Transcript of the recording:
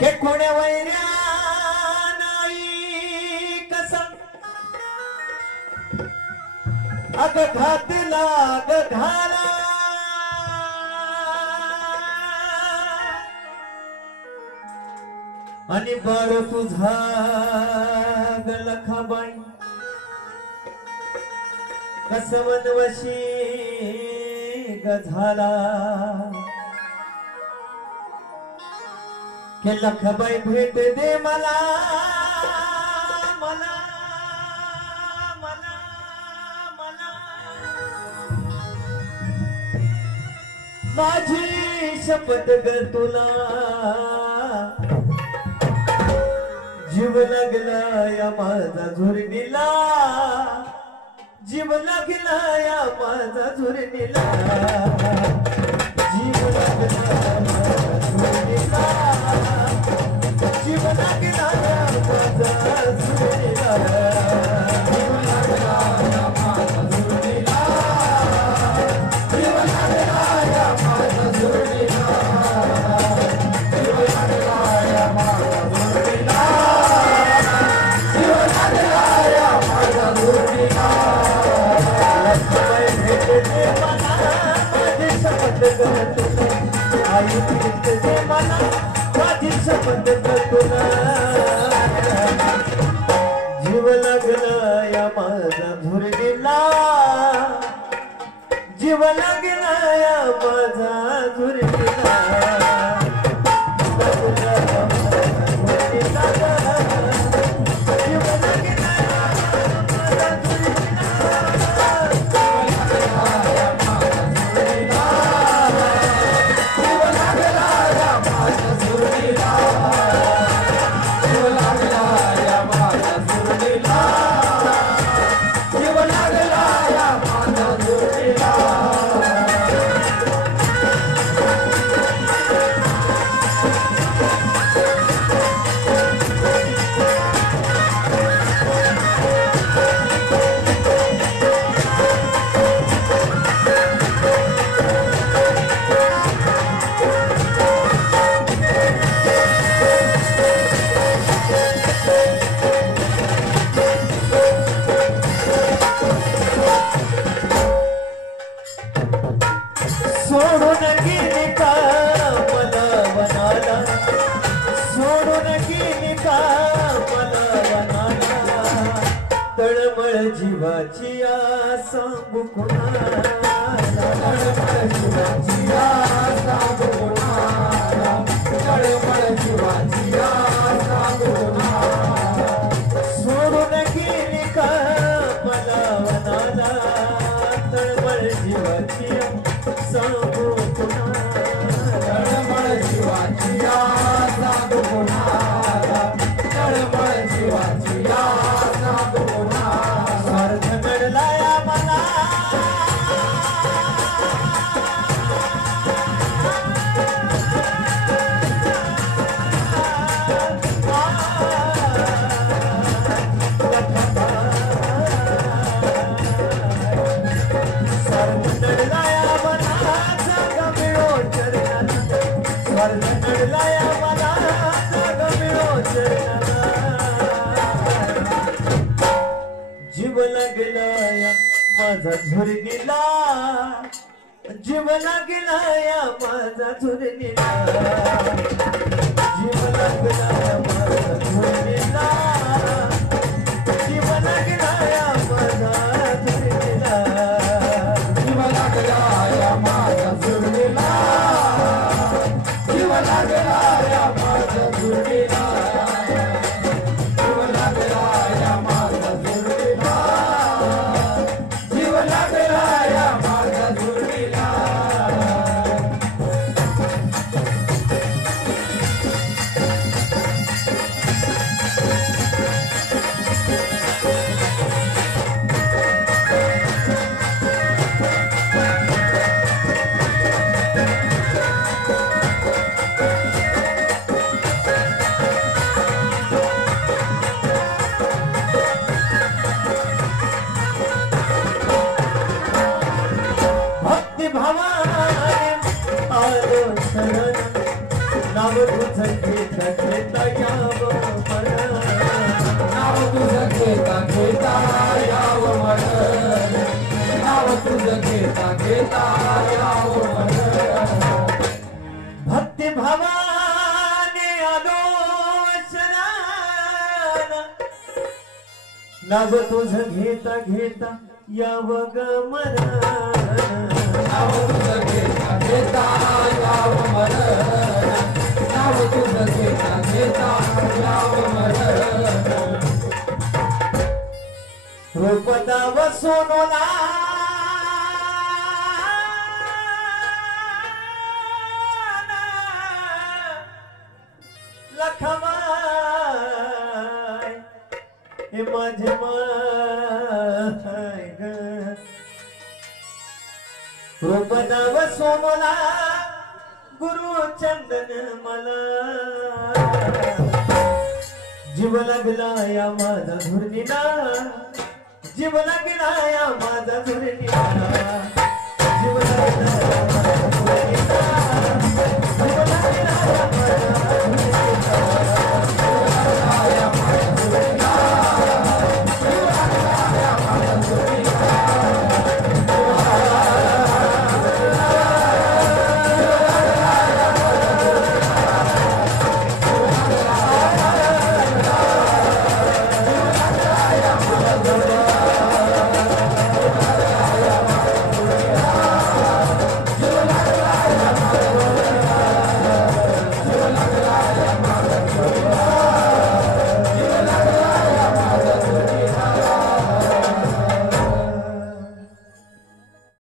के कोण्या वैऱ्या नाही कस अग घातला ग घाला आणि बाळ तुझा ग लखाबाई कस वनवशी ग झाला के लखबाई भेट दे मला मला मला मला माझी शपथ ग तुला जीव लागला या माझा झुरणीला जीव लागला या माझा झुरणीला जीव लागला जीवना किनारा माझा झुरणीला जीव लागला या माझा झुरणीला जीव लागला या माझा झुरणीला जीव लागला या माझा झुरणीला जीव लागला या माझा झुरणीला भेट दे मला माझी शपथ करतो आई भेट दे मला माझी शपथ तुला जीव लागला या माझा झुरणीला जीव लागला या माझा झुरणीला सोडून गेली का मला वनाला सोडून गेली का मला वनाला तळमळ जीवाची आस सांगू कोणाला तळमळ जीवाची आस सांगू कोणाला तळमळ जीवाची आस सांगू कोणाला सोडून गेली का मला वनाला तळमळ जीवाची सांगू कोणाला तळमळ जीवाची आस सांगू कोणाला तळमळ जीवाची आस सांगू कोणाला स्वार्थ घडलाय मला जीव लागलाय माझा झुरणीला जीव लागलाय माझा झुरणीला जीव लागलाय माझा झुरणीला जीव लागलाय माझा झुरणीला जीव लागलाय माझा झुरणीला जीव लागलाय माझा झुरणीला तुझं घेता घेता यावं मरण नाव तुझं घेता घेता यावं मरण नाव तुझं घेता घेता यावं मरण भक्ती भावाने आलोचनान नाव तुझं घेता घेता यावं ग मरण नाव तुझं घेता घेता यावं मरण नाव तुझं घेता घेता यावं मरण रूपदा वसोनोला लखमाय हे माझे माय ग रूपदा वसोनोला गुरु चंदन मला जीव लागला या माझा धुरणीला जीव लागला या माझा धुरणीला जीव लागला